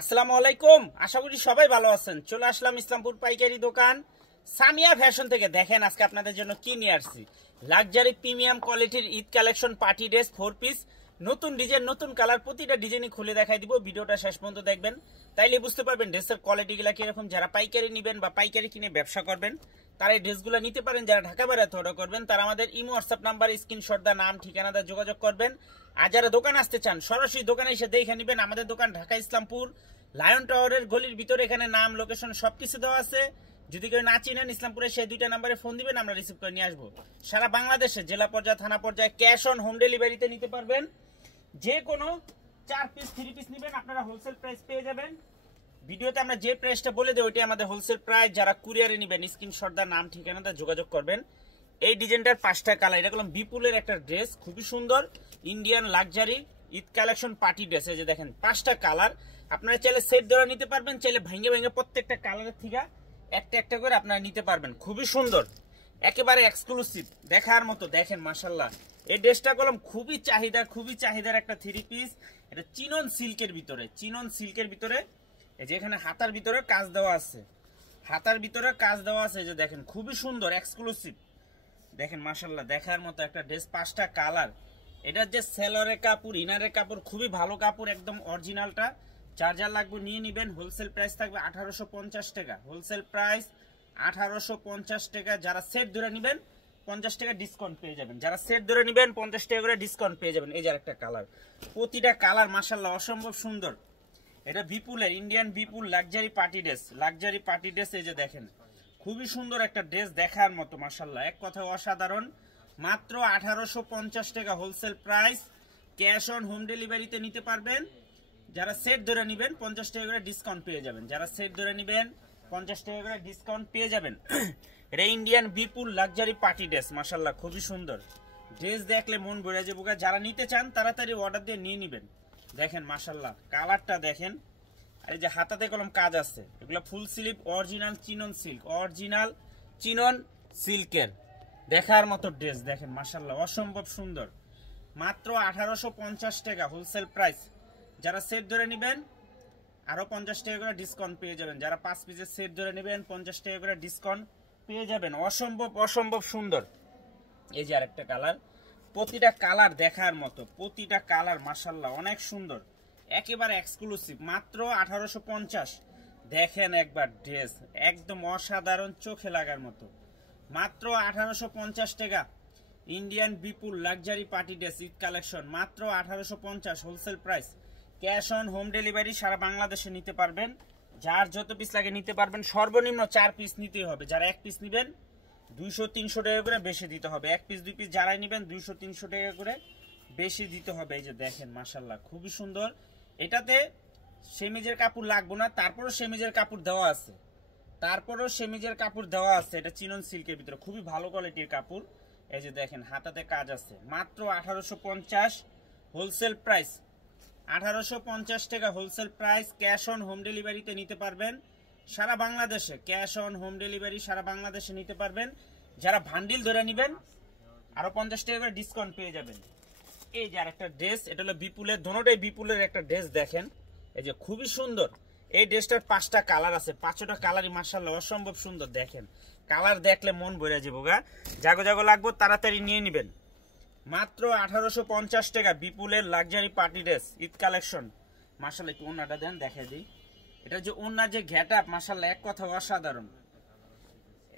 আসসালামু আলাইকুম, আশা করি সবাই ভালো আছেন। চলে আসলাম ইসলামপুর পাইকারি দোকান সামিয়া ফ্যাশন থেকে। দেখেন আজকে আপনাদের জন্য কি নিয়ে আসছি। লাক্সারি প্রিমিয়াম কোয়ালিটির Eid collection party dress 4 piece, নতুন ডিজাইন নতুন কালার, প্রতিটা ডিজাইনই খুলে দেখাই দিব। ভিডিওটা শেষ পর্যন্ত দেখবেন, তাইলে বুঝতে পারবেন ড্রেসের কোয়ালিটিগুলো কিরকম। যারা পাইকারি নেবেন বা পাইকারি কিনে ব্যবসা করবেন তারা এই ড্রেসগুলো নিতে পারেন। যারা ঢাকা বাইরে অর্ডার করবেন তারা আমাদের ইমো হোয়াটসঅ্যাপ নাম্বার স্ক্রিনশট দা নাম ঠিকানা দা যোগাযোগ করবেন। আর যারা দোকান আসতে চান সরাসরি দোকানে এসে দেখে নেবেন। আমাদের দোকান ঢাকা ইসলামপুর লায়ন টাওয়ারের গলির ভিতরে, এখানে নাম লোকেশন সবকিছু দেওয়া আছে। যদি কেউ না চিনেন ইসলামপুরে সেই দুইটা নাম্বারে ফোন দিবেন, আমরা রিসিভ করে নিয়ে আসবো। সারা বাংলাদেশে জেলা পর্যায়ে থানা পর্যায়ে ক্যাশ অন হোম ডেলিভারিতে নিতে পারবেন। যে কোনো 4 পিস 3 পিস নেবেন আপনারা হোলসেল প্রাইস পেয়ে যাবেন। ভিডিওতে আমরা যে প্রাইসটা বলে দেই ওইটাই আমাদের হোলসেল প্রাইস। যারা কুরিয়ারে নেবেন স্ক্রিনশট দা নাম ঠিকানা দা যোগাযোগ করবেন। এই ডিজাইনটার 5টা কালার, এটা হলো বিপুলের একটা ড্রেস, খুবই সুন্দর Indian luxury Eid collection party dress. এই যে দেখেন 5টা কালার, আপনারা চাইলে সেট ধরে নিতে পারবেন, চাইলে ভেঙে ভেঙে প্রত্যেকটা কালারের থেকে একটা একটা করে আপনারা নিতে পারবেন। খুবই সুন্দর, একেবারে এক্সক্লুসিভ, দেখার মতো। দেখেন মাশাআল্লাহ, এই ড্রেসটা কলম খুবই চাহিদার একটা 3 পিস। এটা চিনন সিল্কের ভিতরে, চিনন সিল্কের ভিতরে। এই যে এখানে হাতার ভিতরে কাজ দেওয়া আছে, হাতার ভিতরে কাজ দেওয়া আছে। এই যে দেখেন খুবই সুন্দর এক্সক্লুসিভ, দেখেন মাশাআল্লাহ দেখার মতো একটা ড্রেস। 5টা কালার, এটার যে সেলরের কাপড় ইনারের কাপড় খুবই ভালো কাপড়, একদম অরিজিনালটা। চার্জার লাগবে নিয়ে নিবেন। হোলসেল প্রাইস থাকবে 1850 টাকা, হোলসেল প্রাইস 1850 টাকা। যারা সেট ধরে নেবেন 50 টাকা ডিসকাউন্ট পেয়ে যাবেন। যারা সেট ধরে নেবেন 50 টাকা করে ডিসকাউন্ট পেয়ে যাবেন। এই যে একটা কালার, প্রতিটা কালার মাশাআল্লাহ অসম্ভব সুন্দর। এটা বিপুলের Indian Bipul luxury party dress, luxury party dress. এই যে দেখেন খুবই সুন্দর একটা ড্রেস, দেখার মতো মাশাআল্লাহ, এক কথা অসাধারণ। মাত্র 1850 টাকা wholesale price, cash on home ডেলিভারিতে নিতে পারবেন। যারা সেট ধরে নেবেন 50 টাকা করে ডিসকাউন্ট পেয়ে যাবেন। যারা সেট ধরে নেবেন 50 টাকা করে ডিসকাউন্ট পেয়ে যাবেন। এটা Indian Bipul luxury party dress মাশাআল্লাহ, খুবই সুন্দর ড্রেস। দেখলে মন ভরে যাবে। যারা নিতে চান তাড়াতাড়ি অর্ডার দিয়ে নিয়ে নেবেন। দেখেন মাশাআল্লাহ কালারটা দেখেন। আর এই যে হাতাতে কলম কাজ আছে, এগুলো full sleeve original chinon silk, original chinon সিল্কের দেখার মতো ড্রেস। দেখেন মাশাআল্লাহ অসম্ভব সুন্দর। মাত্র 1850 টাকা হোলসেল প্রাইস। যারা সেট ধরে নেবেন আরো 50 টাকা করে ডিসকাউন্ট পেয়ে যাবেন। যারা 5 পিসের সেট ধরে নেবেন 50 টাকা করে ডিসকাউন্ট পেয়ে যাবেন। অসম্ভব সুন্দর। এই যে আরেকটা কালার, প্রতিটা কালার দেখার মতো, প্রতিটা কালার মাশাআল্লাহ অনেক সুন্দর, একেবারে এক্সক্লুসিভ। মাত্র 1850। দেখেন একবার ড্রেস একদম অসাধারণ, চোখে লাগার মতো। মাত্র 1850 টাকা Indian Bipul luxury party dress Eid collection, মাত্র 1850 wholesale price. Cash on home delivery সারা বাংলাদেশে নিতে পারবেন। যার যত পিস লাগে নিতে পারবেন। সর্বনিম্ন 4 পিস নিতেই হবে। যারা 1 পিস নেবেন 200-300 টাকা করে বেশি দিতে হবে। 1 পিস 2 পিস যারাই নেবেন 200-300 টাকা করে বেশি দিতে হবে। এই যে দেখেন মাশাআল্লাহ খুবই সুন্দর। এটাতে সেমিজের কাপড় লাগবে না, তারপরও সেমিজের কাপড় দেওয়া আছে, এটা চিনন সিল্কের ভিতরে খুবই ভালো কোয়ালিটির কাপড়। এই যে দেখেন হাতাতে কাজ আছে। মাত্র 1850 হোলসেল প্রাইস, 1850 টাকা wholesale price. Cash on home ডেলিভারিতে নিতে পারবেন সারা বাংলাদেশে, ক্যাশ অন হোম ডেলিভারি সারা বাংলাদেশে নিতে পারবেন। যারা ভান্ডিল ধরে নেবেন আরো 50 টাকা করে ডিসকাউন্ট পেয়ে যাবেন। এই যে আরেকটা ড্রেস, এটা হলো বিপুলের, দোনোটাই বিপুলের একটা ড্রেস। দেখেন এই যে খুবই সুন্দর। এই ড্রেসটার 5টা কালার আছে, 5টা কালারই মাশাআল্লাহ অসম্ভব সুন্দর। দেখেন কালার দেখলে মন ভরে যাবো গা। জাগো লাগবো তাড়াতাড়ি নিয়ে নেবেন। মাত্র 1850 টাকা বিপুলের luxury party dress Eid collection মাশাআল্লাহ। একটু ওন্নাটা দেন দেখে দিই। এটা যে ওন্নার যে ঘেটআপ মাশাআল্লাহ এক কথা অসাধারণ।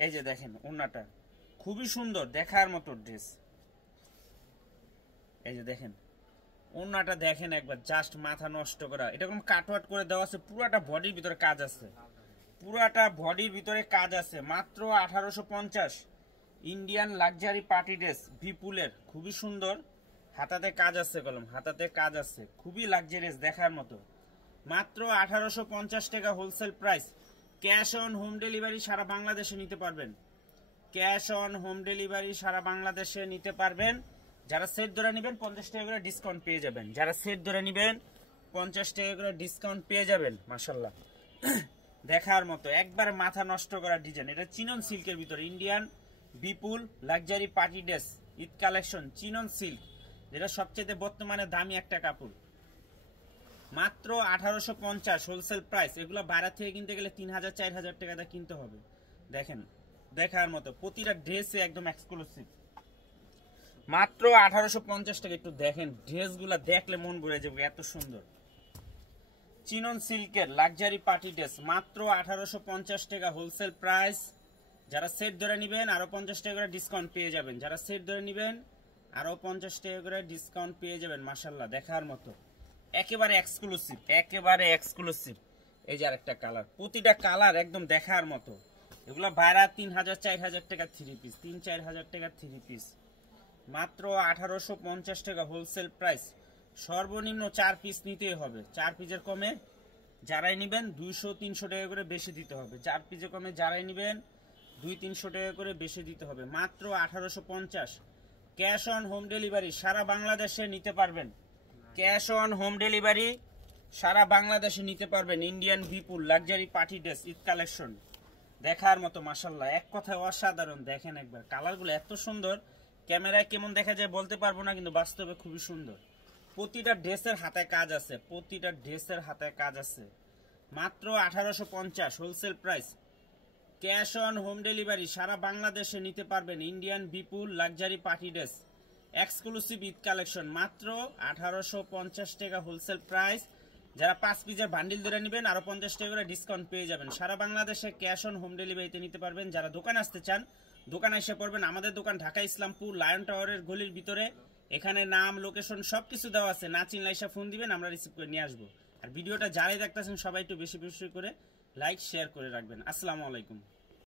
এই যে দেখেন ওন্নাটা খুবই সুন্দর, দেখার মতো ড্রেস। এই যে দেখেন ওন্নাটা দেখেন একবার, জাস্ট মাথা নষ্ট করা। এরকম কাটওয়াট করে দেওয়া আছে, পুরাটা বডির ভিতরে কাজ আছে, পুরাটা বডির ভিতরে কাজ আছে। মাত্র 1850 ইন্ডিয়ান লাক্সারি পার্টি ড্রেস বিপুলের, খুবই সুন্দর। হাতাতে কাজ আছে কলম, হাতাতে কাজ আছে, খুবই লাক্সারিয়াস দেখার মতো। মাত্র 1850 টাকা wholesale price. Cash on home delivery সারা বাংলাদেশে নিতে পারবেন, ক্যাশ অন হোম ডেলিভারি সারা বাংলাদেশে নিতে পারবেন। যারা সেট ধরে নেবেন 50 টাকা করে ডিসকাউন্ট পেয়ে যাবেন। যারা সেট ধরে নেবেন 50 টাকা করে ডিসকাউন্ট পেয়ে যাবেন। মাশাআল্লাহ দেখার মতো একবারে মাথা নষ্ট করা ডিজাইন। এটা চিনন সিল্কের ভিতরে Indian Bipul luxury party dress Eid collection, chinon silk, যেটা সবচেয়ে বর্তমানে দামি একটা কাপড়। মাত্র 1850 হোলসেল প্রাইস। এগুলো বাইরে থেকে কিনতে গেলে 3000 4000 টাকা দিয়ে কিনতে হবে। দেখেন দেখার মতো প্রতিটা ড্রেসে একদম এক্সক্লুসিভ, মাত্র 1850 টাকা। একটু দেখেন ড্রেসগুলো দেখলে মন ভরে যাবে, এত সুন্দর। চিনন সিল্কের লাক্সারি পার্টি ড্রেস মাত্র 1850 টাকা হোলসেল প্রাইস। যারা সেট ধরে নেবেন আরো 50 টাকা করে ডিসকাউন্ট পেয়ে যাবেন। যারা সেট ধরে নেবেন আরো 50 টাকা করে ডিসকাউন্ট পেয়ে যাবেন। মাশাআল্লাহ দেখার মতো, একেবারে এক্সক্লুসিভ, একেবারে এক্সক্লুসিভ। এই যে আরেকটা কালার, প্রতিটা কালার একদম দেখার মতো। এগুলো ভাড়া 3000 4000 টাকা থ্রি পিস, 3-4000 টাকা থ্রি পিস, মাত্র 1850 টাকা হোলসেল প্রাইস। সর্বনিম্ন 4 পিস নিতেই হবে, 4 পিসের কমে যারাই নেবেন 200-300 টাকা করে বেশি দিতে হবে। 4 পিসের কমে যারাই নেবেন 200-300 টাকা করে বেশি দিতে হবে, মাত্র 1850। ক্যাশ অন হোম ডেলিভারি সারা বাংলাদেশে নিতে পারবেন। ক্যাশ অন হোম ডেলিভারি সারা বাংলাদেশে নিতে পারবেন। Indian Bipul luxury party dress Eid collection দেখার মতো। মাশাআল্লাহ এক কথায় অসাধারণ। দেখেন একবার কালারগুলো এত সুন্দর, ক্যামেরায় কেমন দেখা যায় বলতে পারবো না, কিন্তু বাস্তবে খুবই সুন্দর। প্রতিটা ড্রেসের হাতে কাজ আছে, প্রতিটা ড্রেসের হাতে কাজ আছে। মাত্র 1850 wholesale price. Cash on home delivery সারা বাংলাদেশে নিতে পারবেন। Indian Bipul luxury party dress exclusive Eid collection মাত্র 1850 টাকা হোলসেল প্রাইস। যারা 5 পিসের বান্ডিল ধরে নেবেন আরো 50 টাকা করে ডিসকাউন্ট পেয়ে যাবেন। সারা বাংলাদেশে ক্যাশ অন হোম ডেলিভারিতে নিতে পারবেন। যারা দোকানে আসতে চান দোকানে এসে পড়বেন। আমাদের দোকান ঢাকা ইসলামপুর লায়ন টাওয়ারের গলির ভিতরে। এখানে নাম লোকেশন সবকিছু দেওয়া আছে, না চিনলে এসে ফোন দিবেন, আমরা রিসিভ করে নিয়ে আসবো। আর ভিডিওটা যারাই দেখতেছেন সবাই একটু বেশি বেশি করে লাইক শেয়ার করে রাখবেন। আসসালামু আলাইকুম।